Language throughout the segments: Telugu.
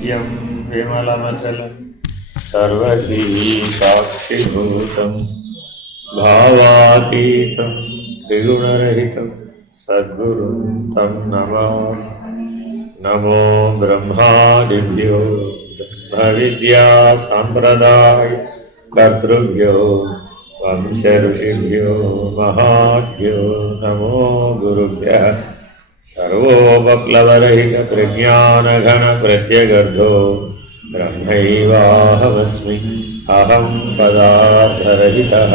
यं विमलमचलं सर्वधी साक्षिभूतं भावातीतं त्रिगुणरहितं सद्गुरुं तं नमामि। नमो ब्रह्मादिभ्यो ब्रह्मविद्या सम्प्रदाय कर्तृभ्यो वंश ऋषिभ्यो महाभ्यो नमो गुरुभ्यः। सर्वोपप्लवरहित प्रज्ञानघन प्रत्यगर्धो ब्रह्मैवाहमस्मि अहं पदार्थरहितः।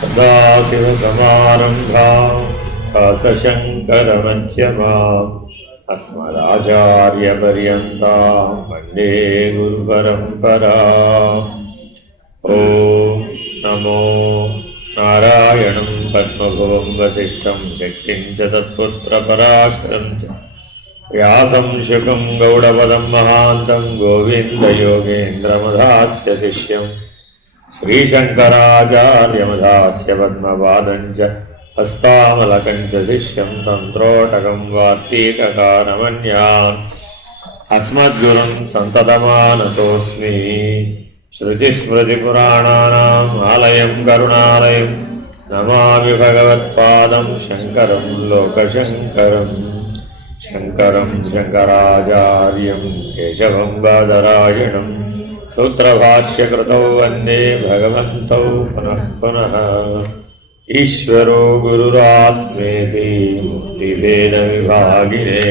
सदाशिवसमारम्भां व्यासशङ्करमध्यमाम् अस्मदाचार्यपर्यन्तां वन्दे गुरुपरम्पराम्। ॐ नमो नारायणं पद्मभुवं वसिष्ठं शक्तिं च तत्पुत्रपराशरं च व्यासं शुकं गौडपदं महान्तं गोविन्दयोगेन्द्रमधास्य शिष्यं श्रीशङ्कराचार्यमधास्य पद्मपादं च हस्तामलकं च शिष्यं तन्त्रोटकं वार्तिककारमन्यान् अस्मद्गुरुं सन्ततमानतोऽस्मि। श्रुतिस्मृतिपुराणानाम् आलयं करुणालयं नमामि भगवत्पादं शङ्करं लोकशङ्करं। शङ्करं शङ्कराचार्यं केशवं बादरायणं सूत्रभाष्यकृतौ वन्दे भगवन्तौ पुनः पुनः। ईश्वरो गुरुरात्मेति मुक्तिभेदविभागिने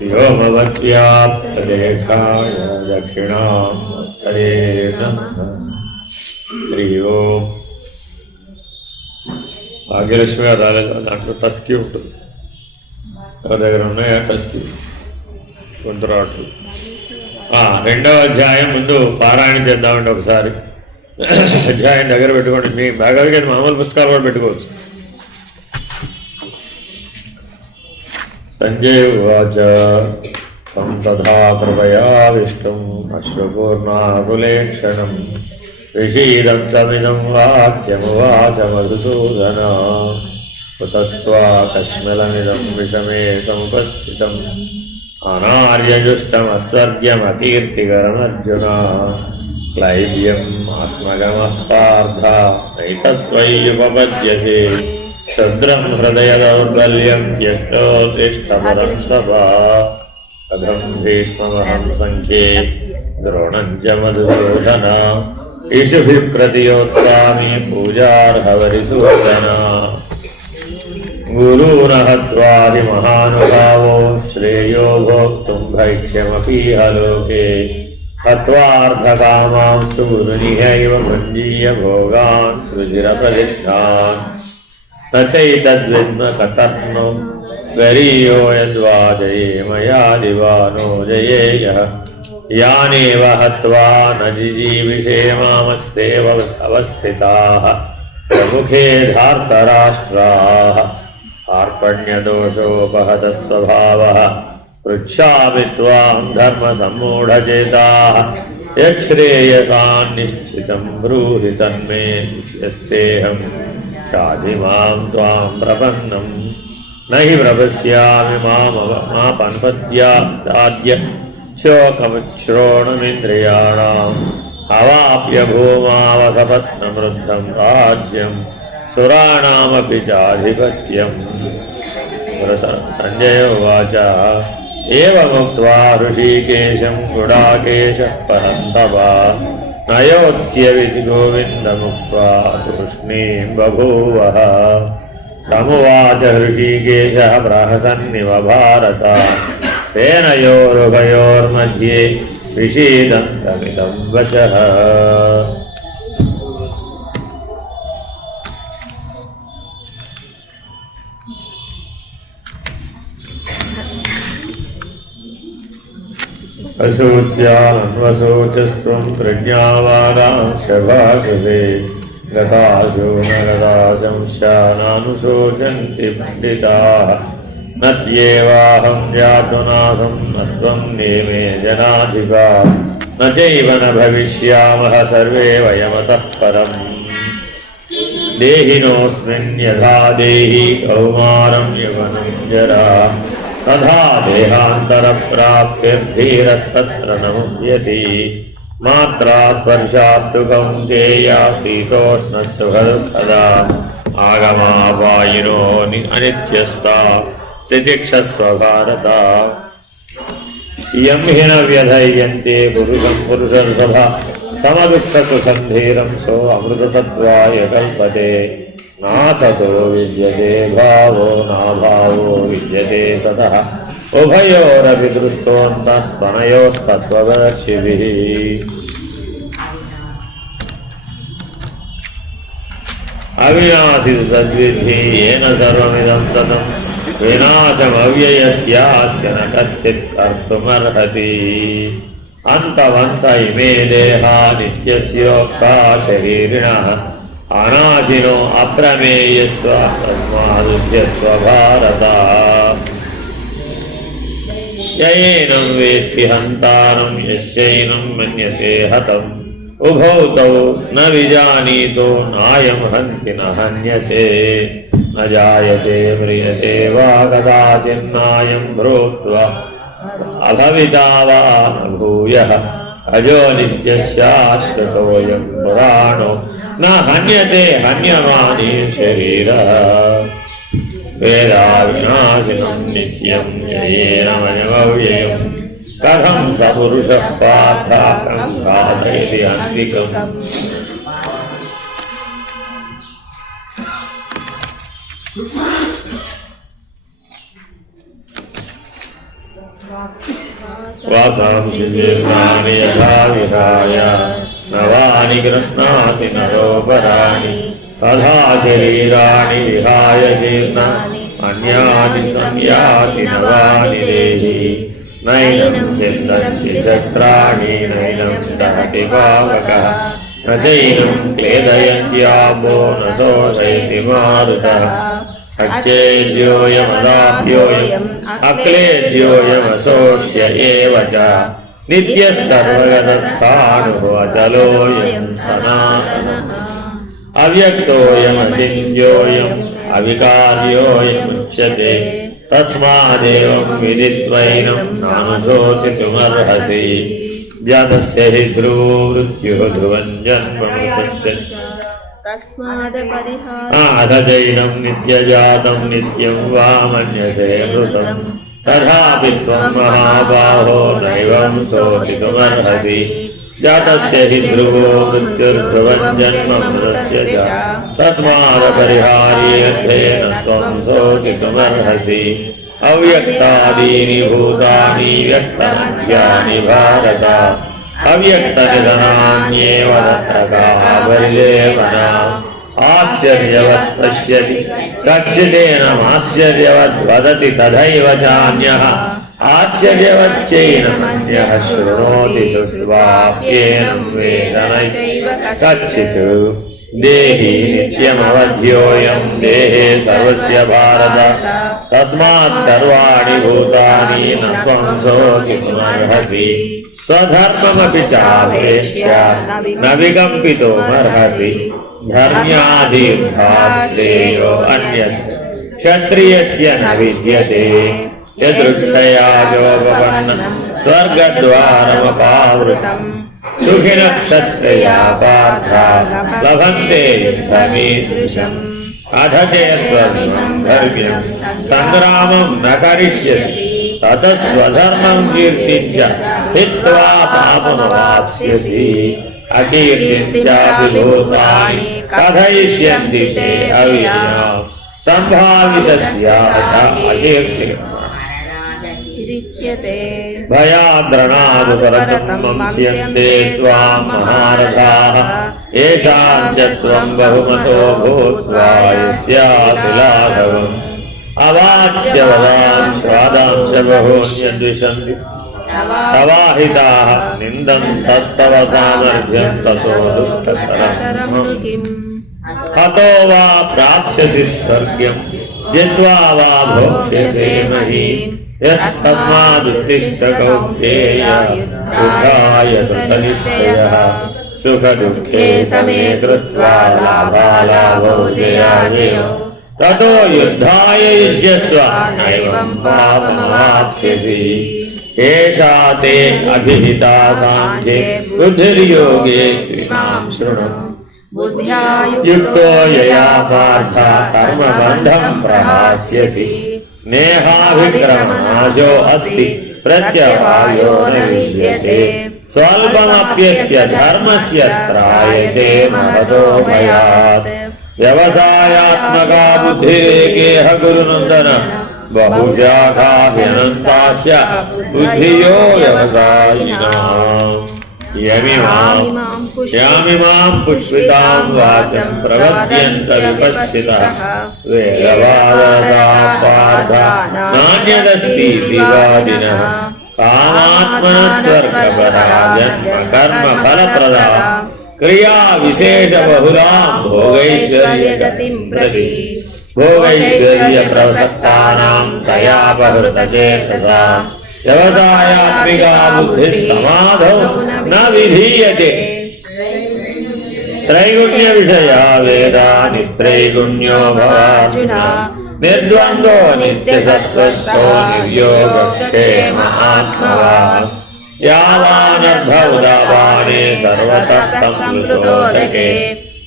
व्योमवद्व्याप्तदेहाय दक्षिणामूर्तये नमः। हरि ओम। భాగ్యలక్ష్మి గారు రాలేదు, దాంట్లో టస్కీ ఉంటుంది. ఎవరి దగ్గర ఉన్నాయా టస్కీ? కొంత రావట్లేదు. రెండవ అధ్యాయం ముందు పారాయణ చేద్దామండి ఒకసారి. అధ్యాయం దగ్గర పెట్టుకోండి. మీ భగవద్గీత మామూలు పుస్తకాలు కూడా పెట్టుకోవచ్చు. సంజయ ఉవాచ తం తథా ప్రభయావిష్టం అశ్వపూర్ణాకులేక్షణం విషీదంతమిదం వాక్యమువాచ మధుసూదన కుతస్త్వాకస్మిలమిదం విషమే సముపస్థితం అనార్యజుష్టమస్వర్గ్యమకీర్తికరమర్జున క్లైబ్యం ఆస్మగమః పార్థ నైతత్వయ్యుపపద్యతే క్షుద్రం హృదయ దౌర్బల్యం త్యక్తో తిష్ఠపరంతప కథం భీష్మమహం సంఖ్యే ద్రోణం చ మధుసూదన ఈషుభిః ప్రతియోత్సామి పూజార్హవరిసూదన గురూన్ హత్వాహి మహానుభావో శ్రేయో భోక్తుం భైక్ష్యమపీహ లోకే హత్వార్థకామాంస్తు గురునిహైవ భుంజీయ భోగాన్ సృజిరప్రదిష్టాన్ నచైతద్విద్మ కతర్నో గరీయో యద్వా జయేమయాదివానో జయేయః యానేవ హత్వా న జిజీవిషే మామస్తేవ అవస్థితాః ప్రముఖే ధార్తరాష్ట్రాః కార్పణ్యదోషోపహతः స్వభావः పృచ్ఛామి త్వాం ధర్మసమ్మూఢచేతాః యచ్ఛ్రేయసాన్నిశ్చితం బ్రూహి తన్మే శిష్యస్తేహం షాధి మాం త్వాం ప్రపన్నం నహి ప్రపశ్యామి మాపన్పద్యాద్య శోకముచ్ఛ్రోణమింద్రియాణాం అవాప్య భూమావసపత్నమృద్ధం రాజ్యం సురాణామపి చాధిపత్యం. సంజయ ఉవాచ ఏవముక్త్వా హృషీకేశం గుడాకేశః పరంతప నయోత్స్యవితి గోవిందముక్త్వా తూష్ణీం బభూవః. తమువాచ హృషీకేశः ప్రహసన్నివ భారత సేనయోరుభయోర్मध्ये విషీదంతమిదం వచః. అశోచ్యాన్వశోచస్త్వం ప్రజ్ఞావాదాంశ భాషసే గతాశో న గతాశంశానానుశోచంతి పండితాః నత్యేవాహం జాతునాసం నత్వం నేమే జనాధిపాః నచైవ న భవిష్యామః సర్వే వయమతః పరం. దేహినోస్మిన్ యథా దేహి కౌమారం యవనం జరా तथा देहान्तरप्राप्तिर्धीरस्तत्र न मुह्यति मात्रा स्पर्शास्तु कौन्तेय शीतोष्णसुखदुःखदा आगमापायिनो अनित्यस्ता स्थितिक्षस्व भारत यं हि न व्यधयन्ते पुरुषं पुरुषर्षभा समदुःखसुखं धीरं सो अमृततत्त्वाय कल्पते नासतो विद्यते भावो नाभावो विद्यते सतः उभयोरपि दृष्टोऽन्तःस्तनयोस्तत्त्वदर्शिभिः अविनाशि तद्विद्धि येन सर्वमिदं ततं विनाशमव्ययस्यास्य न कश्चित् कर्तुमर्हति अन्तवन्त इमे देहा नित्यस्योक्ता शरीरिणः अनाशिनो अप्रमेयस्व तस्मादुध्यस्व भारत ययेनं वेत्ति हन्तारं यस्यैनं मन्यते हतम् उभौ तौ न विजानीतो नायं हन्ति न हन्यते न जायते म्रियते वा कदाचिन्नायं भूत्वा अभविता वा न भूयः अजो नित्यश्शाश्वतोऽयं पुराणो न हन्यते हन्यमाने शरीरः वेदाविनाशिनं नित्यं येनमयमव्ययं कथं स पुरुषः पार्थ कं घातयति हन्तिकम् वासांसि जीर्णानि यथा विहाय नवानि गृह्णाति नरोपराणि तथा शरीराणि विहाय जीर्णानि अन्यानि संयाति नवानि देहि नैनं छिन्दन्ति शस्त्राणि नैनं दहति पावकः न चैनं क्लेदयन्त्यापो न शोषयति मारुतः अच्छेद्योऽयमदाप्योऽयम् अक्लेद्योऽयमशोष्य एव च नित्यः सर्वगतस्थाणुः अचलोऽयं सनातनः अव्यक्तोऽयमचिन्त्योऽयम् अविकार्योऽयमुच्यते तस्मादेवं विदित्वैनं नानुशोचितुमर्हसि जातस्य हि ध्रुवो मृत्युः ध्रुवं जन्म मृतस्य अथ चैनं नित्यजातं नित्यं वा मन्यसे मृतं तथापि त्वं महाबाहो नैवं शोचितुमर्हसि जातस्य हि ध्रुवो मृत्युर्ध्रुवं जन्म मृतस्य च तस्मादपरिहार्येऽर्थेन त्वं शोचितुमर्हसि अव्यक्तादीनि भूतानि व्यक्तमध्यानि भारत अव्यक्तनिधनान्येव तत्र का परिदेवना आश्चर्यवत् पश्यति कश्चिदेनमाश्चर्यवद् वदति तथैव चान्यः आश्चर्यवच्चैनमन्यः शृणोति श्रुत्वाप्येनं वेद नैव कश्चित् देहि नित्यमवध्योऽयं देहे सर्वस्य भारत तस्मात् सर्वाणि भूतानि न त्वं शोचितुमर्हसि स्वधर्ममपि चावेक्ष्य न विकम्पितुमर्हसि धर्म्याधियुद्धात् श्रेयो अन्यत् क्षत्रियस्य न विद्यते यदृच्छया जोपपन्नं स्वर्गद्वारमपावृतम् सुखिनः क्षत्रिया पार्थ लभन्ते युद्धमीदृशम् अथ चेत्त्वमिमं धर्म्यं सङ्ग्रामं न करिष्यसि ततः स्वधर्मं कीर्तिं च हित्वा पापमवाप्स्यसि अकीर्तिं चापि भूतानि कथयिष्यन्ति ते अव्ययाः सम्भावितस्याथ अकीर्तिः भयाद्रणादुपरतं मंस्यन्ते त्वां महारथाः येषां च त्वं बहुमतो भूत्वा यस्यासि लाघवम् अवाच्य वदांश्वादांश बहून्यद्विषन्ति तवाहिताः निन्दन्तस्तव सामर्थ्यं ततो दुःखतरम् हतो वा प्राप्स्यसि स्वर्ग्यं जित्वा वा भोक्ष्यसे महीम् यस्तस्मादुत्तिष्ठ कौन्तेय सुखाय सुखनिश्चयः सुखदुःखे समे कृत्वा लाभालाभौ जयाजयो ततो युद्धाय युज्यस्व नैवं पापमवाप्स्यसि। एषा ते अभिहिता साङ्ख्ये बुद्धिर्योगे त्विमां शृणु। युक्तो यया पार्थ कर्मबन्धं प्रहास्यसि। नेहाभिक्रमनाशो अस्ति प्रत्यवायो न विद्यते। स्वल्पमप्यस्य धर्मस्य त्रायते महतो भयात्। व्यवसायात्मका बुद्धिरेकेह गुरुनन्दन बहुशाखा ह्यनन्तास्य बुद्धियो व्यवसायिनाम्। यामिमां पुष्पितां वाचं प्रवद्यन्त विपश्चितः वेदवादरता पार्थ नान्यदस्ति विवादिनः। कामात्मनः स्वर्गपरा जन्म कर्म फलप्रदा क्रिया विशेषबहुलां भोगैश्वर्यगतिं प्रति। भोगैश्वर्यप्रसक्तानां तया बहृतचेतसां व्यवसायात्मिका बुद्धिः समाधौ न विधीयते। त्रैगुण्य विषया वेदा निस्त्रैगुण्यो भवार्जुन। निर्द्वन्द्वो नित्यसत्त्वस्थो निर्योगक्षेम आत्मवान्। यावानर्ध उदावाने सर्वतः संप्लुतोदके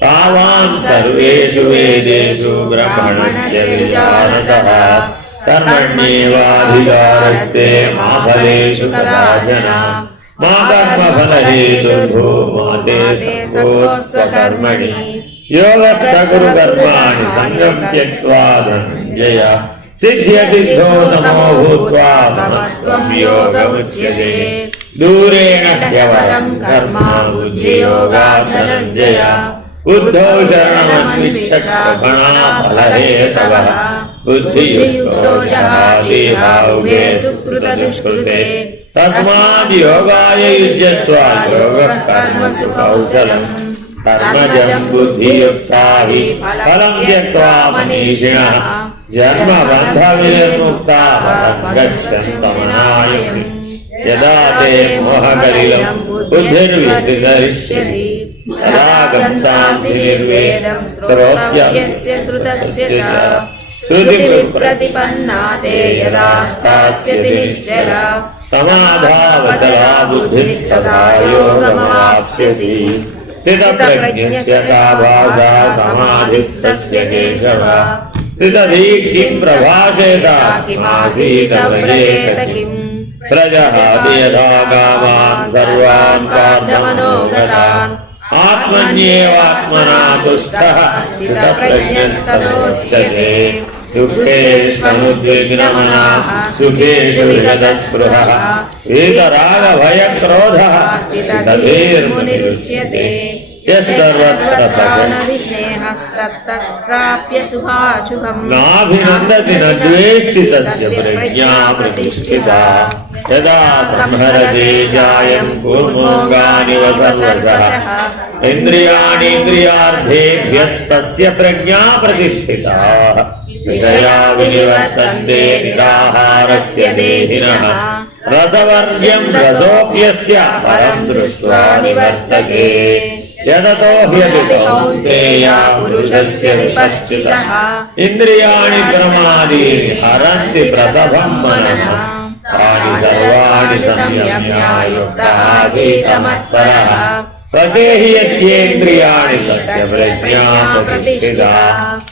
तावान् सर्वेषु वेदेषु ब्रह्मणस्य विचारतः। कर्मण्येवाधिकारस्ते मा फलेषु कदाचन। मा कर्मफलहेतुर्भूः मा ते स्वकर्मणि। योगस्थ कुरु कर्माणि सङ्गं त्यक्त्वा धनञ्जय। सिद्ध्यसिद्धो समो भूत्वा समत्वं योगमुच्यते। दूरेण ह्यवरं कर्म बुद्धियोगात् धनञ्जय। बुद्धौ शरणमन्विच्छक्तफणा फलहेतवः। बुद्धियुक्तो जहातीहा उभे सुकृतदुष्कृते। तस्माद् योगाय युज्यस्व योगः कर्मसु कौशलम्। कर्मजं बुद्धियुक्ता हि फलं त्यक्त्वा मनीषिणः। जन्मबन्धविनिर्मुक्ताः गच्छन्तमनायम्। यदा ते मोहकलिलं बुद्धिर्विदरिष्यति तदा गन्तासि निर्वेदं श्रोतव्यस्य श्रुतस्य च। श्रुतिप्रतिपन्ना ते यदा स्थास्यति निश्चय। समाधावचला बुद्धिस्तदा योगमवाप्स्यसि। स्थितप्रज्ञस्य का भाषा समाधिस्तस्य केशव। स्थितधीः प्रभाषेत किमासीत व्रजेत किम्। प्रजहाति यथा कामान् सर्वान् पार्थमनोगतान्। आत्मन्येवात्मना तुष्टः स्थितप्रज्ञस्तदोच्यते। दुःखेष्वनुद्विग्नमनाः सुखेषु विगतस्पृहः। वीतरागभयक्रोधः स्थितधीर्मुनिरुच्यते। यः सर्वत्र प्राप्य सुखाशुभम्। नाभिनन्दति न द्वेष्टि तस्य प्रज्ञा प्रतिष्ठिता। यदा संहरते चायं कूर्मोऽङ्गानि सर्वशः। इन्द्रियाणि इन्द्रियार्थेभ्यस्तस्य प्रज्ञा प्रतिष्ठिता। विषया विनिवर्तन्ते निराहारस्य देहिनः। रसवर्ज्यं रसोऽप्यस्य परं दृष्ट्वा निवर्तते। यदतो ह्यपि कौन्तेय पुरुषस्य विपश्चितः। इन्द्रियाणि प्रमादीनि हरन्ति प्रसभं मनः। तानि सर्वाणि संयम्य युक्तः आसीत् मत्परः। वसेहि यस्येन्द्रियाणि तस्य प्रज्ञा प्रतिष्ठिता।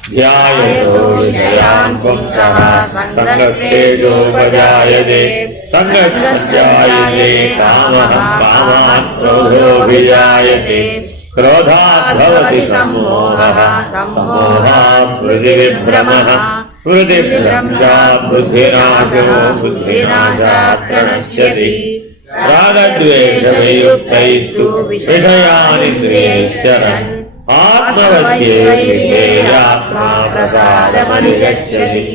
ध्यायतो विषयान् पुंसः सङ्गस्तेजोपजायते। सङ्गस्यायते कामः कामात् क्रोधोऽभिजायते। क्रोधात् भवति सम्मोहः सम्मोहात् स्मृतिविभ्रमः। स्मृतिभ्रंशात् बुद्धिनाशो बुद्धिनाशात् प्रणश्यति। रागद्वेषवियुक्तैस्तु विषयानिन्द्रियैश्चरन्। आत्मवश्येन्द्रियैरात्मा प्रसादमधिगच्छति।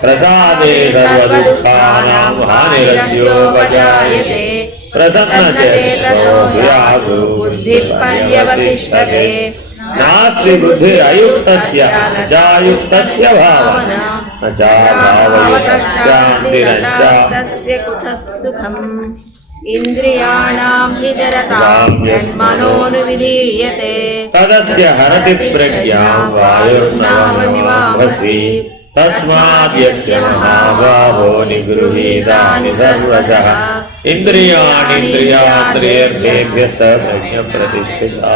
प्रसादे सर्वदुःखानां हानिरस्योपजायते। प्रसन्नचेतसो ह्यासु बुद्धिः पर्यवतिष्ठते। नास्ति बुद्धिरयुक्तस्य न चायुक्तस्य भावना। न चाभावयुक्तस्य शान्तिरस्य कुतः सुखम्। ఇంద్రియాణాం హి జరతాం యన్మనోనువిధీయతే తదస్య హరతి ప్రజ్ఞాం వాయుర్నావమివాంభసి తస్మాద్ యస్య మహాబాహో నిగృహీతాని సర్వశః ఇంద్రియాణీంద్రియాత్రేర్భేభ్యః స ప్రజ్ఞ ప్రతిష్ఠితా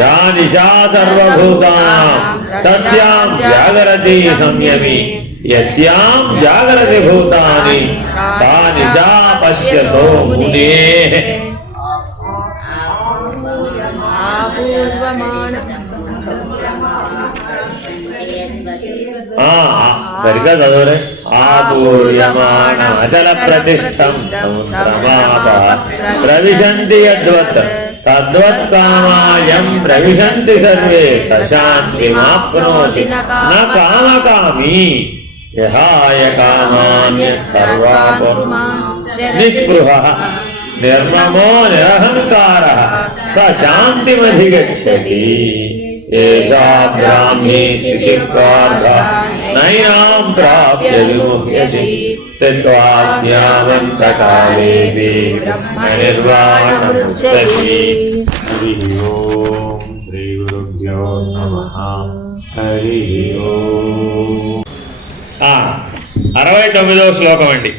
యా నిశా సర్వభూతానాం తస్యాం జాగరతి సంయమి యస్యాం జాగరతి భూతాని సా నిశా పశ్యతో మునేః. సరిగా చదవరే. ఆపూర్యమాణ అచల ప్రతిష్టం సంభ్రమాప ప్రవిశంతి యద్వత్ తద్వత్ కామాయం ప్రవిశంతి సర్వే సశాంతిమాప్నోతి న కామకామీ యహాయ కామాన్య సర్వాపుర్మ నిస్పృహః నిర్మమో నిరహంకారః స శాంతిమధిగచ్చతి. ఏషా బ్రాహ్మీ స్థితిః పార్థ నైనాం ప్రాప్య విముహ్యతి స్థిత్వా స్యామంతకాలేపి బ్రహ్మనిర్వాణముచ్యతే. హరి ఓం శ్రీ గురుభ్యో నమః. హరి ఓం. 69వ శ్లోకం అండి.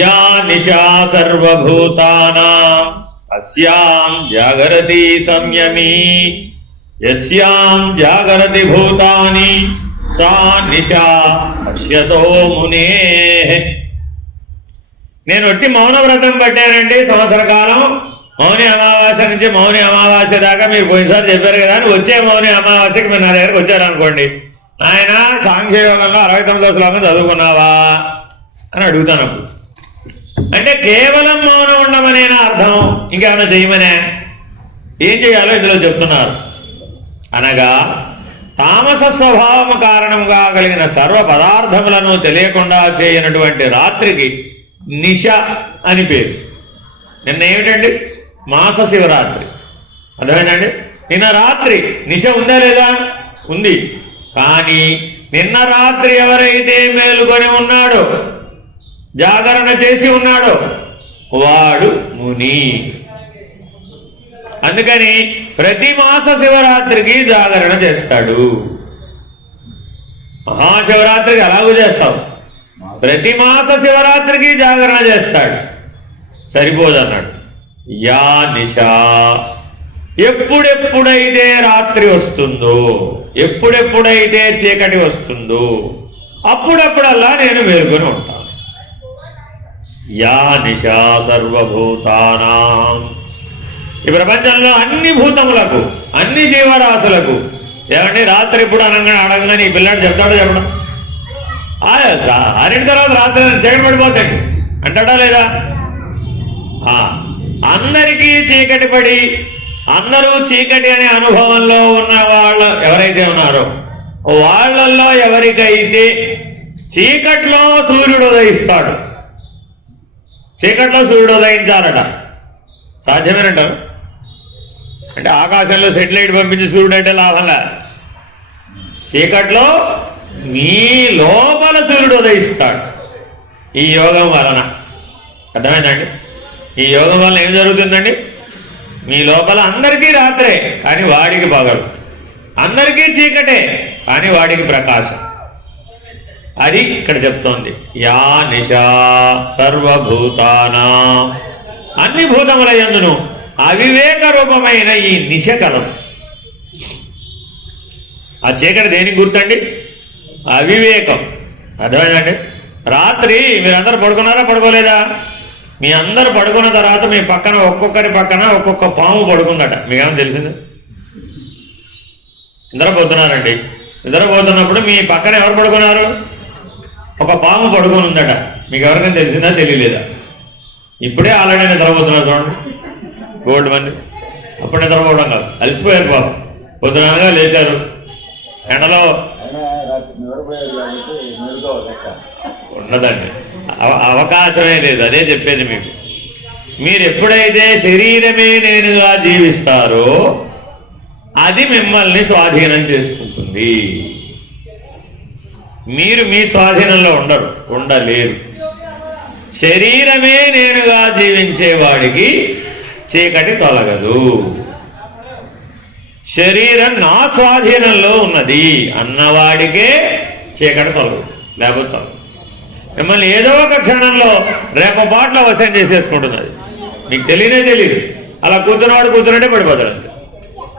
యా నిశా సర్వభూతానాం అస్యాం జాగరతి సంయమీ యస్యాం జాగరతి భూతాని సా నిశా పశ్యతో మునేః. నేను ఒట్టి మౌన వ్రతం పట్టానండి సంవత్సర కాలం. మౌని అమావాస్య నుంచి మౌని అమావాస్య దాకా మీరు పోయినసారి చెప్పారు కదా అని వచ్చే మౌని అమావాస్యకి మీరు నా దగ్గరకు వచ్చారనుకోండి, ఆయన సాంఖ్యయోగంలో 69వ శ్లోకం చదువుకున్నావా అని అడుగుతాను. అంటే కేవలం మౌనం ఉండమనేనా అర్థం? ఇంకేమైనా చేయమనే? ఏం చేయాలో ఇందులో చెప్తున్నారు. అనగా తామస స్వభావం కారణంగా కలిగిన సర్వ పదార్థములను తెలియకుండా చేయనటువంటి రాత్రికి నిశ అని పేరు. నిన్న ఏమిటండి? మాస శివరాత్రి. అర్థమైందండి? నిన్న రాత్రి నిశ ఉందా లేదా? ఉంది. కానీ నిన్న రాత్రి ఎవరైతే మేలుకొని ఉన్నాడో, జాగరణ చేసి ఉన్నాడో వాడు ముని. అందుకని ప్రతి మాస శివరాత్రికి జాగరణ చేస్తాడు. మహాశివరాత్రికి అలాగూ చేస్తావు, ప్రతి మాస శివరాత్రికి జాగరణ చేస్తాడు. సరిపోదన్నాడు. యా నిశా, ఎప్పుడెప్పుడైతే రాత్రి వస్తుందో, ఎప్పుడెప్పుడైతే చీకటి వస్తుందో అప్పుడప్పుడల్లా నేను మేలుకొని ఉంటాను. యా నిశా సర్వభూతానాం, ఈ ప్రపంచంలో అన్ని భూతములకు, అన్ని జీవరాశులకు ఏమంటే రాత్రి ఎప్పుడు అడగంగానే ఈ పిల్లాడు చెప్తాడో చెప్పడం? అన్నిటి తర్వాత రాత్రి చీకటి పడిపోతాడు అంటాడా లేదా? అందరికీ చీకటి పడి అందరూ చీకటి అనే అనుభవంలో ఉన్న వాళ్ళు ఎవరైతే ఉన్నారో వాళ్ళల్లో ఎవరికైతే చీకట్లో సూర్యుడు ఉదయిస్తాడు, చీకట్లో సూర్యుడు ఉదయించాలట, సాధ్యమేనంటారు? అంటే ఆకాశంలో సెటిలైట్ పంపించి సూర్యుడు అంటే లాభంలా, చీకట్లో మీ లోపల సూర్యుడు ఉదయిస్తాడు ఈ యోగం వలన. అర్థమైందండి? ఈ యోగం వలన ఏం జరుగుతుందండి? మీ లోపల అందరికీ రాత్రే కానీ వాడికి పగలు, అందరికీ చీకటే కానీ వాడికి ప్రకాశం. అది ఇక్కడ చెప్తోంది. యా నిశా సర్వభూతానాం, అన్ని భూతముల యందును అవివేక రూపమైన ఈ నిశ కలదు. ఆ చీకటి దేనికి గుర్తండి? అవివేకం. అర్థమైందండి? రాత్రి మీరందరూ పడుకున్నారా పడుకోలేదా? మీ అందరు పడుకున్న తర్వాత మీ పక్కన ఒక్కొక్కరి పక్కన ఒక్కొక్క పాము పడుకుందట. మీకేమో తెలిసింది? నిద్రపోతున్నారండి. నిద్రపోతున్నప్పుడు మీ పక్కన ఎవరు పడుకున్నారు? ఒక పాము పడుకొని ఉందట. మీకు ఎవరికైనా తెలిసిందా తెలియలేదా? ఇప్పుడే ఆల్రెడీ నిద్రపోతున్నారు చూడండి గోల్డ్ మంది. అప్పుడు నిద్రపోవడం కాదు, అలసిపోయారు పాపం. పొద్దునగా లేచారు, ఎండలో ఉన్నదండి, అవకాశమే లేదు. అదే చెప్పేది మీకు. మీరు ఎప్పుడైతే శరీరమే నేనుగా జీవిస్తారో అది మిమ్మల్ని స్వాధీనం చేసుకుంటుంది. మీరు మీ స్వాధీనంలో ఉండలేరు. శరీరమే నేనుగా జీవించేవాడికి చీకటి తొలగదు. శరీరం నా స్వాధీనంలో ఉన్నది అన్నవాడికే చీకటి తొలగదు, లేకపోతే తొలగదు. మిమ్మల్ని ఏదో ఒక క్షణంలో రేపపాట్ల వశం చేసేసుకుంటున్నది, మీకు తెలియదు. అలా కూర్చున్నట్టే పడిపోతాడు, అంతే.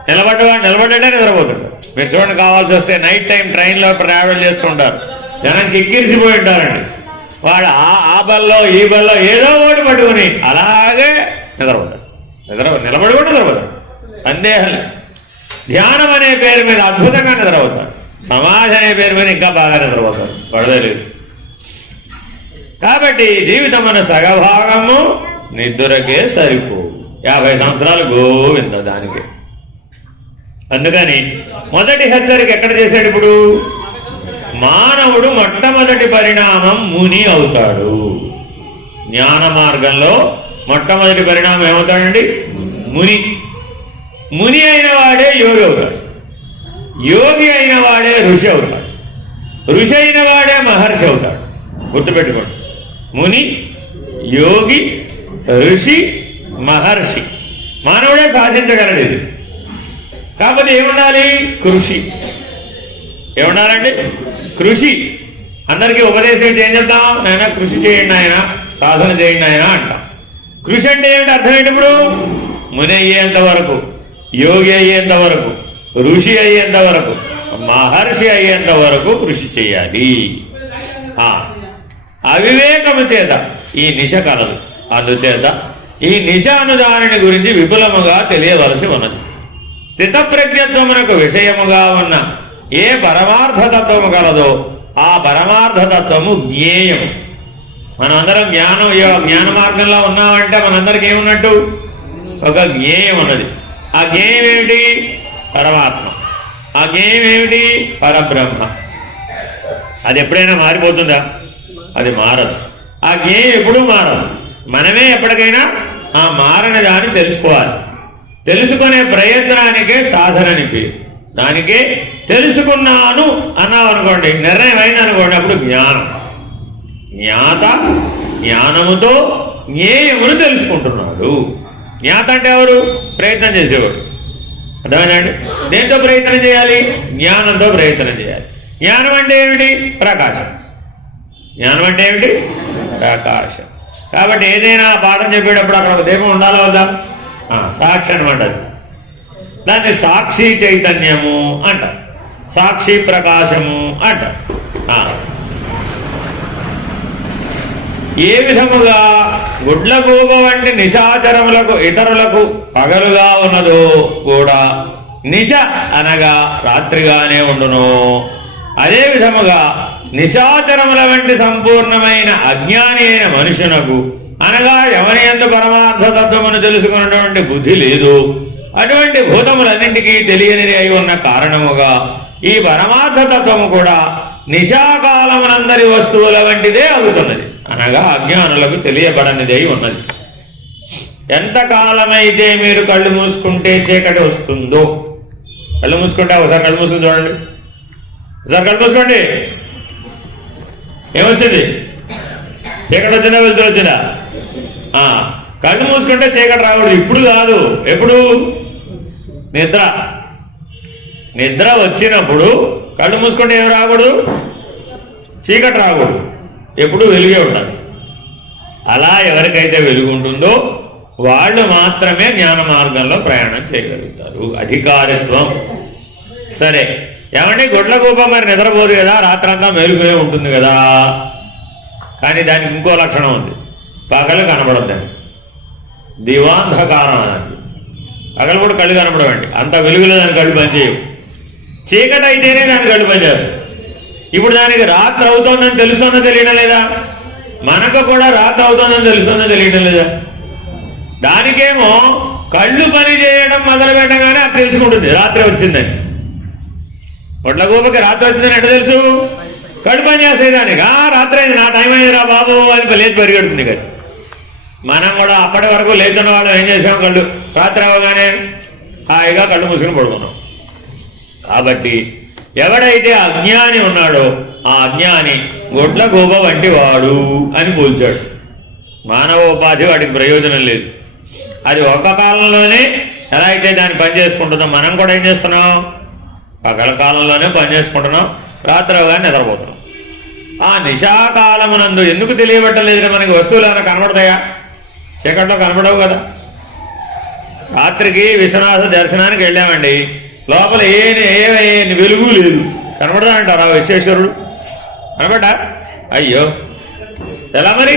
నిలబడ్డే నిద్రపోతాడు. మీరు చూడండి, కావాల్సి వస్తే నైట్ టైం ట్రైన్లో ట్రావెల్ చేస్తుంటారు, జనం కిక్కిరిసిపోయి ఉంటారండి. వాడు ఆ బల్లో ఈ బల్లో ఏదో ఒకటి పట్టుకుని అలాగే నిద్రపోతాడు. నిలబడి కూడా నిద్రపోతాడు, సందేహం లేదు. ధ్యానం అనే పేరు మీద అద్భుతంగా నిద్రపోతాడు, సమాధి అనే పేరు మీద ఇంకా బాగా నిద్రపోతాడు, పడదలేదు. కాబట్టి జీవితం అన్న సగభాగము నిద్రకే సరిపోవు. 50 సంవత్సరాలు గోవింద దానికి. అందుకని మొదటి హెచ్చరిక ఎక్కడ చేశాడు? ఇప్పుడు మానవుడు మొట్టమొదటి పరిణామం ముని అవుతాడు. జ్ఞాన మార్గంలో మొట్టమొదటి పరిణామం ఏమవుతాడండి? ముని. ముని అయిన వాడే యోగి అవుతాడు, యోగి అయిన వాడే ఋషి అవుతాడు, ఋషి అయిన వాడే మహర్షి అవుతాడు. గుర్తుపెట్టుకోండి, ముని, యోగి, ఋషి, మహర్షి. మానవుడే సాధించగలడు ఇది. కాకపోతే ఏముండాలి? కృషి. ఏముండాలండి? కృషి. అందరికీ ఉపదేశం ఏం చెప్తాం? నాయన కృషి చేయండి, ఆయన సాధన చేయండి ఆయన అంటాం. కృషి అంటే ఏమిటి? అర్థం ఏంటి? ఇప్పుడు ముని అయ్యేంత వరకు, యోగి అయ్యేంత వరకు, ఋషి అయ్యేంత వరకు, మహర్షి అయ్యేంత వరకు కృషి చేయాలి. అవివేకము చేత ఈ నిశ కలదు. అందుచేత ఈ నిశ అను దానిని గురించి విపులముగా తెలియవలసి ఉన్నది. స్థితప్రజ్ఞత్వమునకు విషయముగా ఉన్న ఏ పరమార్థతత్వము కలదో ఆ పరమార్థతత్వము జ్ఞేయము. మనందరం జ్ఞాన మార్గంలో ఉన్నామంటే మనందరికి ఏమున్నట్టు? ఒక జ్ఞేయం ఉన్నది. ఆ జ్ఞేయం ఏమిటి? పరమాత్మ. ఆ జ్ఞేయం ఏమిటి? పరబ్రహ్మ. అది ఎప్పుడైనా మారిపోతుందా? అది మారదు. ఆ జ్ఞేయం ఎప్పుడూ మారదు. మనమే ఎప్పటికైనా ఆ మారని దాన్ని తెలుసుకోవాలి. తెలుసుకునే ప్రయత్నానికే సాధనని పేరు. దానికే తెలుసుకున్నాను అన్నావు అనుకోండి, నిర్ణయం అయిందనుకోండి, అప్పుడు జ్ఞానం. జ్ఞాత జ్ఞానముతో జ్ఞేయమును తెలుసుకుంటున్నాడు. జ్ఞాత అంటే ఎవరు? ప్రయత్నం చేసేవాడు. అర్థమైందండి? దేంతో ప్రయత్నం చేయాలి? జ్ఞానంతో ప్రయత్నం చేయాలి. జ్ఞానం అంటే ఏమిటి? ప్రకాశం. జ్ఞానం అంటే ఏమిటి? ప్రకాశం. కాబట్టి ఏదైనా పాఠం చెప్పేటప్పుడు అక్కడ ఒక దీపం ఉండాలా వద్దా? సాక్షి అనమాట. దాన్ని సాక్షి చైతన్యము అంట, సాక్షి ప్రకాశము అంట. ఏ విధముగా గుడ్లగూబ వంటి నిశాచరములకు ఇతరులకు పగలుగా ఉన్నదో కూడా నిశ అనగా రాత్రిగానే ఉండును. అదే విధముగా నిశాచరముల వంటి సంపూర్ణమైన అజ్ఞాని అయిన మనుషునకు అనగా ఎవరి యందు పరమార్థతత్వమును తెలుసుకున్నటువంటి బుద్ధి లేదు. అటువంటి భూతములన్నింటికీ తెలియనిది అయి ఉన్న కారణముగా ఈ పరమార్థతత్వము కూడా నిశాకాలమునందరి వస్తువుల వంటిదే అవుతున్నది. అనగా అజ్ఞానులకు తెలియబడనిది అయి ఉన్నది. ఎంతకాలమైతే మీరు కళ్ళు మూసుకుంటే చీకటి వస్తుందో, కళ్ళు మూసుకుంటే ఒకసారి కళ్ళు మూసుకుని చూడండి, ఒకసారి కళ్ళు మూసుకోండి, ఏమొచ్చింది? చీకటి వచ్చిందా వెళ్తురు వచ్చిందా? కళ్ళు మూసుకుంటే చీకటి రాకూడదు. ఇప్పుడు కాదు, ఎప్పుడు? నిద్ర వచ్చినప్పుడు కళ్ళు మూసుకుంటే ఏమి రాకూడదు? చీకటి రాకూడదు. ఎప్పుడు వెలుగే ఉండాలి. అలా ఎవరికైతే వెలుగు ఉంటుందో వాళ్ళు మాత్రమే జ్ఞాన మార్గంలో ప్రయాణం చేయగలుగుతారు. అధికారిత్వం. సరే, ఏమంటే గుడ్లగూబ మరి నిద్రపోదు కదా, రాత్రంతా మెలుగునే ఉంటుంది కదా. కానీ దానికి ఇంకో లక్షణం ఉంది, పగలు కనబడద్దండి. దివాంధకారం అన్నది. పగలు కూడా కళ్ళు కనపడవండి, అంత వెలుగులో దాని కళ్ళు పనిచేయవు. చీకటి అయితేనే దాని కళ్ళు పనిచేస్తాయి. ఇప్పుడు దానికి రాత్రి అవుతోందని తెలుస్తుందో తెలియడం లేదా? మనకు కూడా రాత్రి అవుతోందని తెలుస్తుందో తెలియడం లేదా? దానికేమో కళ్ళు పని చేయడం మొదలు పెట్టగానే అది తెలుసుకుంటుంది రాత్రి వచ్చిందని. గుడ్లగూబకి రాత్రి వచ్చిందని ఎట్లా తెలుసు? కళ్ళు పని చేసేది దానికి. రాత్రి అయింది, నా టైం అయిందిరా బాబు అని లేచి పరిగెడుతుంది కదా. మనం కూడా అప్పటి వరకు లేచున్న వాళ్ళు ఏం చేసాం? కళ్ళు రాత్రి అవగానే హాయిగా కళ్ళు మూసుకుని పడుకున్నాం. కాబట్టి ఎవడైతే అజ్ఞాని ఉన్నాడో ఆ అజ్ఞాని గుడ్లగూబ వంటి వాడు అని పోల్చాడు. మానవోపాధి వాటికి ప్రయోజనం లేదు. అది ఒక్క కాలంలోనే ఎలా అయితే దాన్ని పని చేసుకుంటుందో మనం కూడా ఏం చేస్తున్నాం, పగల కాలంలోనే పని చేసుకుంటున్నాం, రాత్రి కానీ నిద్రపోతున్నాం. ఆ నిశాకాలమునందు ఎందుకు తెలియబట్టలేదు? మనకి వస్తువులు ఏమైనా కనబడతాయా? చీకట్లో కనబడవు కదా. రాత్రికి విశ్వనాథ దర్శనానికి వెళ్ళామండి, లోపల ఏ వెలుగు లేదు, కనబడదా అంటారా విశ్వేశ్వరుడు? కనబడ్డా? అయ్యో ఎలా మరి?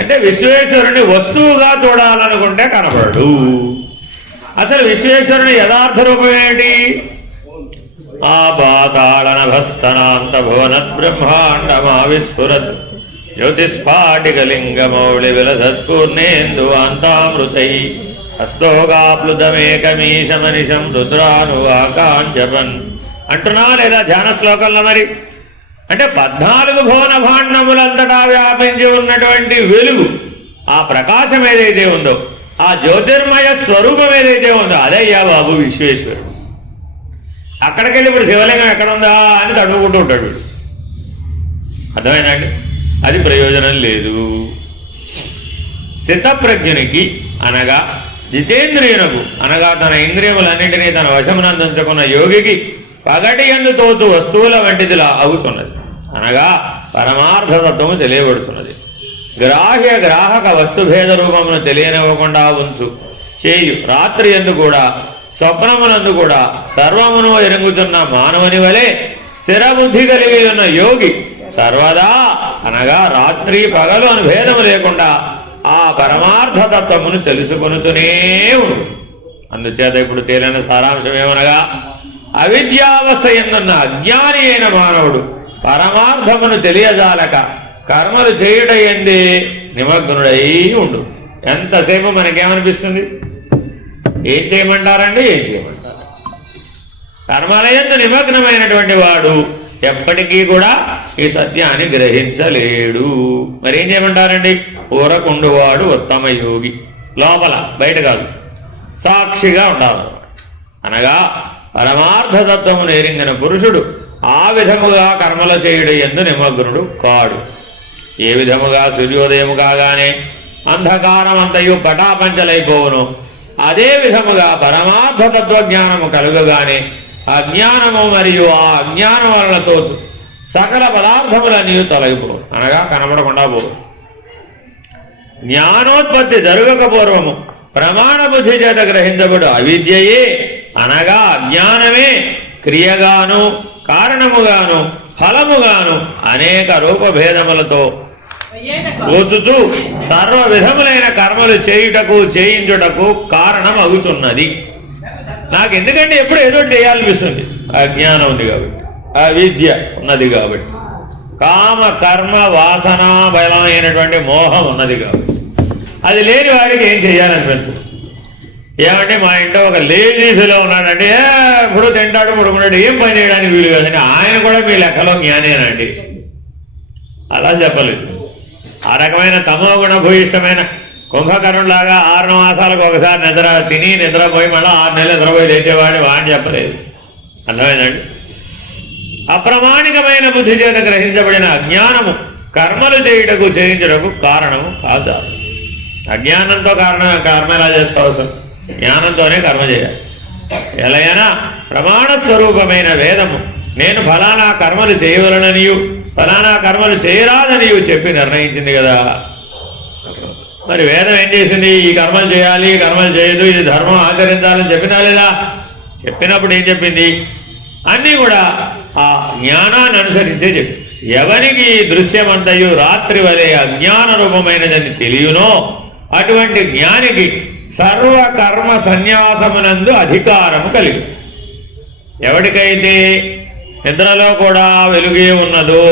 అంటే విశ్వేశ్వరుని వస్తువుగా చూడాలనుకుంటే కనబడు. అసలు విశ్వేశ్వరుని యథార్థ రూపం ఏమిటి? ఆ పాతాళనభస్తనాంత భువనత్ బ్రహ్మాండమా విస్ఫురత్ జ్యోతిస్ఫాటికలింగమౌళి విలసత్పూర్ణేందు అంతామృతై హస్తోగాప్లుతమేకమీశమనిశం రుద్రానువాకాంజపన్ అంటున్నా లేదా ధ్యాన శ్లోకంలో? మరి అంటే 14 భువన భాండములంతటా వ్యాపించి ఉన్నటువంటి వెలుగు, ఆ ప్రకాశం ఏదైతే ఉందో, ఆ జ్యోతిర్మయ స్వరూపం ఏదైతే ఉందో అదయ్యా బాబు విశ్వేశ్వరుడు. అక్కడికెళ్ళి ఇప్పుడు శివలింగం ఎక్కడుందా అని తడుముకుంటూ ఉంటాడు. అర్థమైందండి? అది ప్రయోజనం లేదు. స్థితప్రజ్ఞునికి అనగా జితేంద్రియునకు అనగా తన ఇంద్రియములన్నింటినీ తన వశమునందుంచుకున్న యోగికి పగటి యందు తోచు వస్తువుల వంటిదిలా అవుతున్నది. అనగా పరమార్థతత్వము తెలియబడుతున్నది. గ్రాహ్య గ్రాహక వస్తుభేద రూపమును తెలియనివ్వకుండా ఉంచు చేయు రాత్రి యందు కూడా స్వప్నమునందు కూడా సర్వమును ఎరుగుతున్న మానవుని వలె స్థిర బుద్ధి కలిగి ఉన్న యోగి సర్వదా అనగా రాత్రి పగలు అని భేదము లేకుండా ఆ పరమార్థతత్వమును తెలుసుకొనుతూనే ఉండు. అందుచేత ఇప్పుడు తేలిన సారాంశం ఏమనగా అవిద్యావస్థ ఎందున్న అజ్ఞాని అయిన మానవుడు పరమార్థమును తెలియజాలక కర్మలు చేయుటయందే నిమగ్నుడై ఉండు. ఎంతసేపు మనకేమనిపిస్తుంది? ఏం చేయమంటారండి? ఏం చేయమంటారు? కర్మలయందు నిమగ్నమైనటువంటి వాడు ఎప్పటికీ కూడా ఈ సత్యాన్ని గ్రహించలేడు. మరి ఏం చేయమంటారండి? ఊరకుండువాడు ఉత్తమ యోగి. లోపల, బయట కాదు, సాక్షిగా ఉండాలి. అనగా పరమార్థతత్వము ఎరింగిన పురుషుడు ఆ విధముగా కర్మల చేయుడు యందు నిమగ్నుడు కాడు. ఏ విధముగా సూర్యోదయము కాగానే అంధకారమంతయు పటాపంచలైపోవును, అదే విధముగా పరమార్థతత్వ జ్ఞానము కలుగగానే అజ్ఞానము మరియు ఆ అజ్ఞానం వలన తోచు సకల పదార్థములన్నీ తొలగిపోవు, అనగా కనబడకుండా పోవు. జ్ఞానోత్పత్తి జరగక పూర్వము ప్రమాణ బుద్ధి చేత గ్రహించబడు అవిద్యయే అనగా అజ్ఞానమే క్రియగాను కారణముగాను ఫలముగాను అనేక రూపభేదములతో తోచుచు సర్వ విధములైన కర్మలు చేయుటకు చేయించుటకు కారణం అవుతున్నది. నాకు ఎందుకంటే ఎప్పుడు ఏదో చేయాలనిపిస్తుంది, అజ్ఞానం ఉంది కాబట్టి, అవిద్య ఉన్నది కాబట్టి, కామ కర్మ వాసన బలమైనటువంటి మోహం ఉన్నది కాబట్టి. అది లేని వాడికి ఏం చేయాలనిపించదు. ఏమంటే మా ఇంట్లో ఒక లేజీ ఫీలో ఉన్నాడంటే ఎప్పుడు తింటాడు పడుకున్నాడు, ఏం పని చేయడానికి వీలు కాదని ఆయన కూడా మీ లెక్కలో జ్ఞానేనండి. అలా చెప్పలేదు. ఆ రకమైన తమో గుణభూయిష్టమైన కుంభకర్ణులాగా 6 మాసాలకు ఒకసారి నిద్రపోయి మళ్ళీ 6 నెలలు నిద్రపోయి లేచేవాడిని వాడిని చెప్పలేదు. అర్థమైందండి? అప్రమాణికమైన బుద్ధి చేత గ్రహించబడిన అజ్ఞానము కర్మలు చేయుటకు చేయించుటకు కారణము కాదు. అజ్ఞానంతో కర్మ ఎలా చేస్తావు? అసలు జ్ఞానంతోనే కర్మ చేయాలి. ఎలాగైనా ప్రమాణ స్వరూపమైన వేదము నేను ఫలానా కర్మలు చేయవలననియు ఫలానా కర్మలు చేయరాదనియు చెప్పి నిర్ణయించింది కదా. మరి వేదం ఏం చేసింది? ఈ కర్మలు చేయాలి, ఈ కర్మలు చేయదు, ఇది ధర్మం ఆచరించాలని చెప్పినా లేదా? చెప్పినప్పుడు ఏం చెప్పింది? అన్నీ కూడా ఆ జ్ఞానాన్ని అనుసరించే చెప్పి ఎవరికి ఈ దృశ్యమంతయు రాత్రి వలె అజ్ఞాన రూపమైనదని తెలియనో అటువంటి జ్ఞానికి సర్వకర్మ సన్యాసమునందు అధికారము కలిగి. ఎవరికైతే నిద్రలో కూడా వెలుగే ఉన్నదో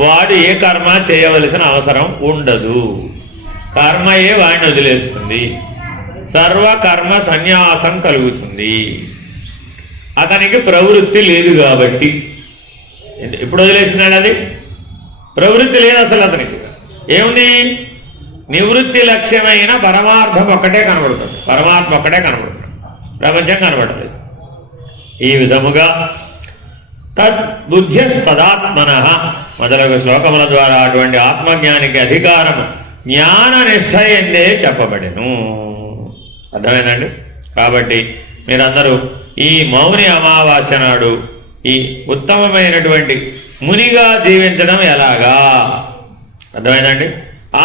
వాడు ఏ కర్మ చేయవలసిన అవసరం ఉండదు. కర్మయే వాడిని వదిలేస్తుంది. సర్వకర్మ సన్యాసం కలుగుతుంది. అతనికి ప్రవృత్తి లేదు కాబట్టి. ఎప్పుడు వదిలేసినాడు? అది ప్రవృత్తి లేదు అసలు అతనికి. ఏముంది? నివృత్తి లక్ష్యమైన పరమార్థం ఒక్కటే కనబడుతుంది. పరమాత్మ ఒక్కటే కనబడుతుంది, ప్రపంచం కనబడలేదు. ఈ విధముగా తద్బుద్ధ్యస్తదాత్మన మొదలగు శ్లోకముల ద్వారా అటువంటి ఆత్మజ్ఞానికి అధికారము జ్ఞాననిష్ట ఎందే చెప్పబడెను. అర్థమైందండి? కాబట్టి మీరందరూ ఈ మౌని అమావాస్య నాడు ఈ ఉత్తమమైనటువంటి మునిగా జీవించడం ఎలాగా? అర్థమైందండి?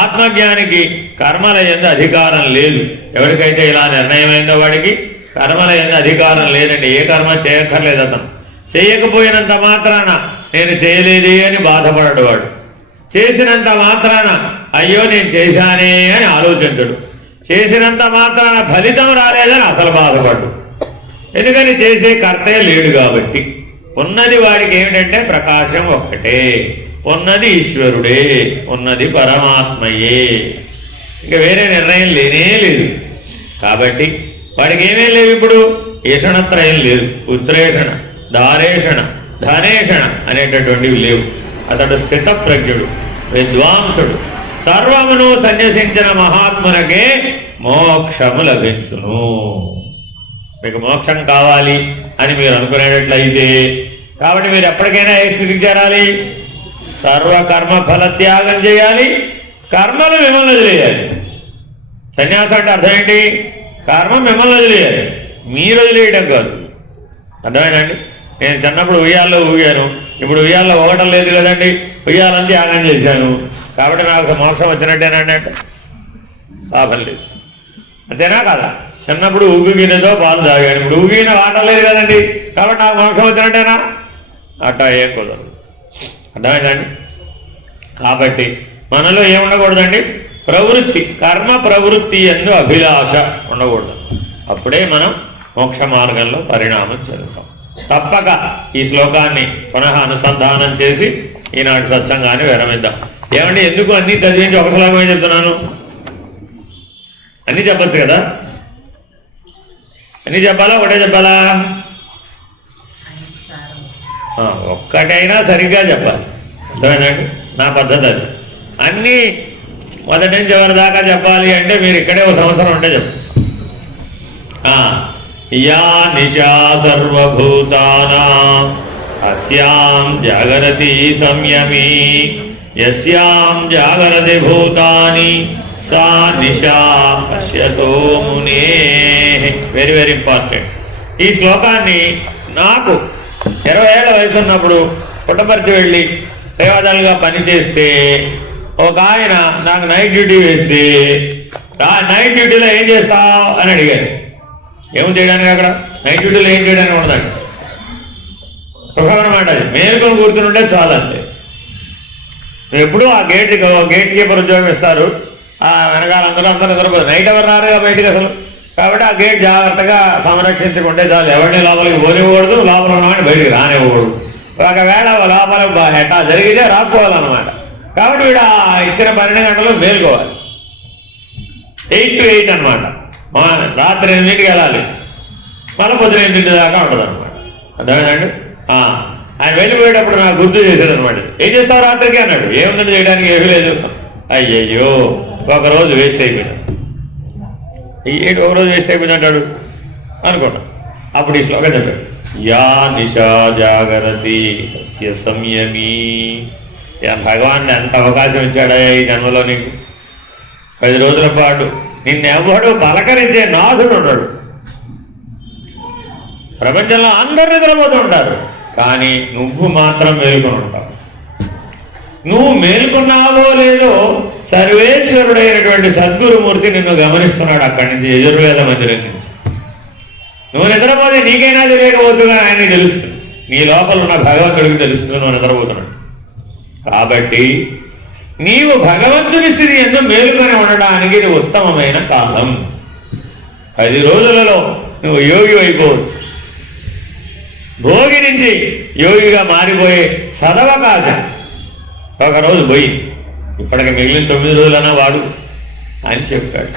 ఆత్మజ్ఞానికి కర్మల యందు అధికారం లేదు. ఎవరికైతే ఇలా నిర్ణయమైందో వాడికి కర్మల యందు అధికారం లేదండి. ఏ కర్మ చేయక్కర్లేదు. అతను చేయకపోయినంత మాత్రాన నేను చేయలేదే అని బాధపడడు. వాడు చేసినంత మాత్రాన అయ్యో నేను చేశానే అని ఆలోచించడు. చేసినంత మాత్రాన ఫలితం రాలేదని అసలు బాధపడ్డు. ఎందుకని చేసే కర్తే లేడు కాబట్టి. ఉన్నది వాడికి ఏమిటంటే ప్రకాశం ఒక్కటే, ఉన్నది ఈశ్వరుడే, ఉన్నది పరమాత్మయే. ఇక వేరే నిర్ణయం లేనే లేదు. కాబట్టి వాడికి ఏమేం లేవు ఇప్పుడు? ఈషణత్రయం లేదు. ఉత్రేషణ, దారేషణ, ధనేషణ అనేటటువంటివి లేవు. అతడు స్థితప్రజ్ఞుడు, విద్వాంసుడు. సర్వమును సన్యసించిన మహాత్మునకే మోక్షము లభించును. మీకు మోక్షం కావాలి అని మీరు అనుకునేటట్లయితే, కాబట్టి మీరు ఎప్పటికైనా ఏ స్థితికి చేరాలి? సర్వకర్మ ఫల త్యాగం చేయాలి, కర్మలు మిమ్మల్ని వదిలేయాలి. సన్యాసం అంటే అర్థం ఏంటి? కర్మ మిమ్మల్ని వదిలేయాలి, మీరు వదిలేయడం కాదు. అర్థమేనండి? నేను చిన్నప్పుడు ఉయ్యాల్లో ఊగాను, ఇప్పుడు ఉయ్యాల్లో ఊగటం లేదు కదండి, ఉయ్యాలని త్యాగం చేశాను, కాబట్టి నాకు మోక్షం వచ్చినట్టేనండి అంటే లాభం లేదు. అంతేనా కదా? చిన్నప్పుడు ఊగినతో పాలు తాగాను, ఇప్పుడు ఊగిన వాటం లేదు కదండి, కాబట్టి నాకు మోక్షం వచ్చినట్టేనా? అట్టా ఏం కుదరదు. అర్థమైందండి? కాబట్టి మనలో ఏముండకూడదండి? ప్రవృత్తి, కర్మ ప్రవృత్తి యందు అభిలాష ఉండకూడదు. అప్పుడే మనం మోక్ష మార్గంలో పరిణామం చెందుతాం. తప్పక ఈ శ్లోకాన్ని పునః అనుసంధానం చేసి ఈనాటి సత్సంగాన్ని విరమిద్దాం. ఏమంటే ఎందుకు అన్నీ చదివించి ఒక శ్లోకమే చెప్తున్నాను? అన్నీ చెప్పచ్చు కదా? అన్నీ చెప్పాలా? ఒకటే చెప్పాలా? ఒక్కటైనా సరిగ్గా చెప్పాలి. అర్థమైందండి? నా పద్ధతి అది. అన్నీ మొదటి నుంచి చివరి దాకా చెప్పాలి అంటే మీరు ఇక్కడే ఒక సంవత్సరం ఉంటే చెప్పచ్చు. యా నిశా సర్వభూతానాం అస్యాం జాగరతి సంయమీ యస్యాం జాగరతి భూతాని సా నిశా పశ్యతో మునే. Very very important. ఈ శ్లోకాన్ని నాకు 20 ఏళ్ల వయసు ఉన్నప్పుడు పుట్టపర్తి వెళ్ళి సేవాదాలుగా పనిచేస్తే ఒక ఆయన నాకు నైట్ డ్యూటీ వేస్తే, ఆ నైట్ డ్యూటీలో ఏం చేస్తావు అని అడిగారు. ఏం చేయడానికి అక్కడ నైట్ డ్యూటీలో ఏం చేయడానికి ఉండదండి, సుఖం అనమాట. అది మేలుకొని కూర్చుంటే చాలంటే. ఎప్పుడు ఆ గేట్ కీపర్ ఉద్యోగం ఇస్తారు, ఆ వెనకాల అందరూ నిద్రపోదు. నైట్ ఎవరు రారుగా బయటికి అసలు. కాబట్టి ఆ గేట్ జాగ్రత్తగా సంరక్షించుకుంటే చాలు. ఎవరిని లోపలికి పోనివ్వకూడదు, లోపల ఉన్నవాడిని బయటికి రానివ్వకూడదు. ఒకవేళ లోపల ఎట్టా జరిగితే రాసుకోవాలన్నమాట. కాబట్టి వీడు ఇచ్చిన 12 గంటలు మేలుకోవాలి. 8 to 8 అనమాట. రాత్రి 8కి వెళ్ళాలి, మళ్ళీ పొద్దున 8 దాకా ఉంటుంది అనమాట. అర్థమైందండి? ఆయన వెళ్ళిపోయేటప్పుడు నాకు గుర్తు చేశాడు అనమాట. ఏం చేస్తావు రాత్రికి అన్నాడు. ఏముందని చేయడానికి ఏమీ లేదు. అయ్యయ్యో ఒకరోజు వేస్ట్ అయిపోయినాడు. ఏంటి ఒకరోజు వేస్ట్ అయిపోయింది అంటాడు అనుకున్నా. అప్పుడు ఈ శ్లోకం చెప్పాడు, యా నిశా జాగరతి తస్య సంయమీ. భగవాన్ ఎంత అవకాశం ఇచ్చాడా ఈ జన్మలో నీకు? 10 రోజుల పాటు నిన్నెవడు పలకరించే నాథుడు ఉన్నాడు. ప్రపంచంలో అందరు నిద్రపోతూ ఉంటారు, కానీ నువ్వు మాత్రం మేలుకొని ఉంటావు. నువ్వు మేలుకున్నావో లేదో సర్వేశ్వరుడైనటువంటి సద్గురుమూర్తి నిన్ను గమనిస్తున్నాడు. అక్కడి నుంచి యజుర్వేద మందిరం నుంచి. నువ్వు నిద్రపోతే నీకైనా తెలియకపోతున్నా ఆయనకి తెలుస్తుంది. నీ లోపల ఉన్న భగవంతుడికి తెలుస్తుంది నువ్వు నిద్రపోతున్నాడు. కాబట్టి నీవు భగవంతుని స్థితి యందు మేలుకొని ఉండడానికి ఇది ఉత్తమమైన కాలం. 10 రోజులలో నువ్వు యోగి అయిపోవచ్చు. భోగి నుంచి యోగిగా మారిపోయే సదవకాశం ఒకరోజు పోయింది. ఇప్పటికి మిగిలిన 9 రోజులన్నా వాడు అని చెప్పాడు.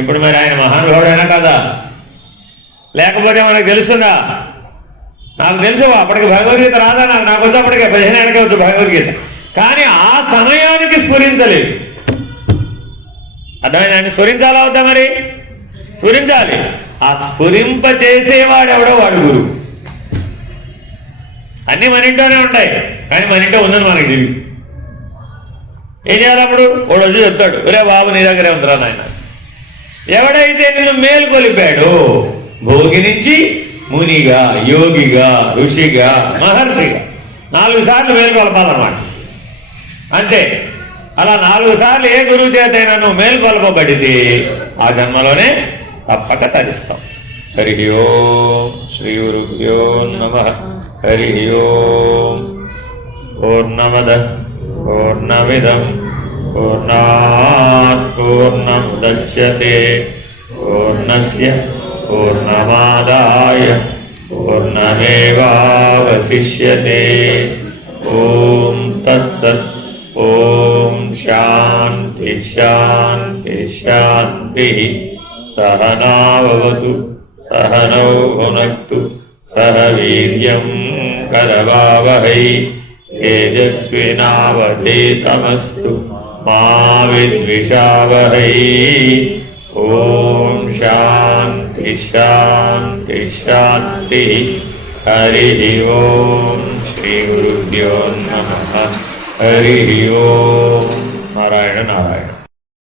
ఇప్పుడు మరి ఆయన మహానుభావుడైనా కదా? లేకపోతే మనకు తెలుస్తుందా? నాకు తెలుసు అప్పటికి భగవద్గీత రాదా? నాకు వచ్చి అప్పటికే 15 ఏళ్ళకే వచ్చు భగవద్గీత. కానీ ఆ సమయానికి స్ఫురించలేదు. అర్థమైంది? ఆయన స్ఫురించాలా అవుతా? మరి స్ఫురించాలి. ఆ స్ఫురింప చేసేవాడు ఎవడో వాడు గురువు. అన్నీ మన ఇంట్లోనే ఉంటాయి, కానీ మన ఇంట్లో ఉందని మనకి తెలియదు. ఏం చేయాలి అప్పుడు? వాడు వచ్చి చెప్తాడు, ఒరే బాబు నీ దగ్గరే ఉందిరా నాయన. ఎవడైతే నిన్ను మేల్కొలిపాడో, భోగి నుంచి మునిగా, యోగిగా, ఋషిగా, మహర్షిగా 4 సార్లు మేల్కొలపాలన్నమాట. అంతే. అలా 4 సార్లు ఏ గురువు చేతైనా నువ్వు మేల్కొల్పబడితే ఆ జన్మలోనే తప్పక తరిస్తాం. హరి ఓం శ్రీ గురుభ్యో నమః. హరి ఓం. పూర్ణమద పూర్ణమిదం పూర్ణాత్ పూర్ణముదచ్యతే పూర్ణస్య పూర్ణమాదాయ పూర్ణమేవావశిష్యతే. ఓం తత్సత్. ఓం శాంతి శాంతి శాంతి. సహనావతు సహనౌ భునక్తు సహ వీర్యం కరవావహై తేజస్వినావధీతమస్తు మా విద్విషావహై. ఓం శాంతి శాంతి శాంతి. హరి ఓం శ్రీ గురుభ్యో నమః. హరి ఓం. నారాయణ నారాయణ.